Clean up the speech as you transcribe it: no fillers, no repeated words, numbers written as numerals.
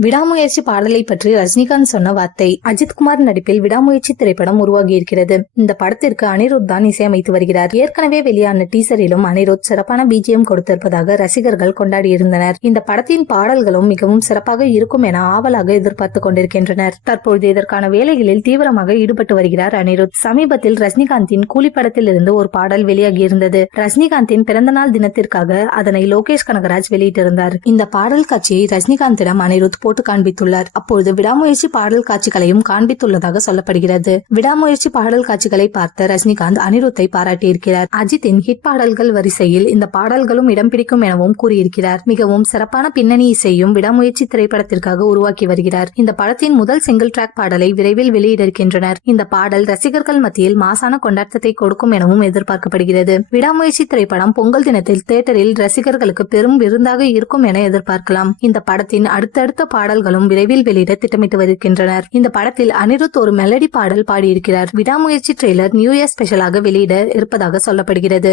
விடாமுயற்சி பாடலை பற்றி ரஜினிகாந்த் சொன்ன வார்த்தை. அஜித்குமார் நடிப்பில் விடாமுயற்சி திரைப்படம் உருவாகி இருக்கிறது. இந்த படத்திற்கு அனிருத் தான் இசையமைத்து வருகிறார். ஏற்கனவே வெளியான டீசரிலும் அனிருத் சிறப்பான பிஜிஎம் கொடுத்திருப்பதாக ரசிகர்கள் கொண்டாடியிருந்தனர். இந்த படத்தின் பாடல்களும் மிகவும் சிறப்பாக இருக்கும் என ஆவலாக எதிர்பார்த்து கொண்டிருக்கின்றனர். தற்பொழுது இதற்கான வேலைகளில் தீவிரமாக ஈடுபட்டு வருகிறார் அனிருத். சமீபத்தில் ரஜினிகாந்தின் கூலி படத்தில் இருந்து ஒரு பாடல் வெளியாகி இருந்தது. ரஜினிகாந்தின் பிறந்தநாள் தினத்திற்காக அதனை லோகேஷ் கனகராஜ் வெளியிட்டிருந்தார். இந்த பாடல் காட்சியை ரஜினிகாந்திடம் அனிருத் போட்டு காண்பித்துள்ளார். அப்பொழுது விடாமுயற்சி பாடல் காட்சிகளையும் காண்பித்துள்ளதாக சொல்லப்படுகிறது. விடாமுயற்சி பாடல் காட்சிகளை பார்த்த ரஜினிகாந்த் அனிருத்தை பாராட்டியிருக்கிறார். அஜித்தின் ஹிட் பாடல்கள் வரிசையில் இந்த பாடல்களும் இடம் பிடிக்கும் எனவும் கூறியிருக்கிறார். மிகவும் சிறப்பான பின்னணி இசையும் விடாமுயற்சி திரைப்படத்திற்காக உருவாக்கி வருகிறார். இந்த படத்தின் முதல் சிங்கிள் டிராக் பாடலை விரைவில் வெளியிட இருக்கின்றனர். இந்த பாடல் ரசிகர்கள் மத்தியில் மாசான கொண்டாட்டத்தை கொடுக்கும் எனவும் எதிர்பார்க்கப்படுகிறது. விடாமுயற்சி திரைப்படம் பொங்கல் தினத்தில் தியேட்டரில் ரசிகர்களுக்கு பெரும் விருந்தாக இருக்கும் என எதிர்பார்க்கலாம். இந்த படத்தின் அடுத்தடுத்த பாடல்களும் விரைவில் வெளியிட திட்டமிட்டு வருகின்றனர். இந்த படத்தில் அனிருத் ஒரு மெலடி பாடல் பாடியிருக்கிறார். விடாமுயற்சி ட்ரெய்லர் நியூ இயர் ஸ்பெஷலாக வெளியிட இருப்பதாக சொல்லப்படுகிறது.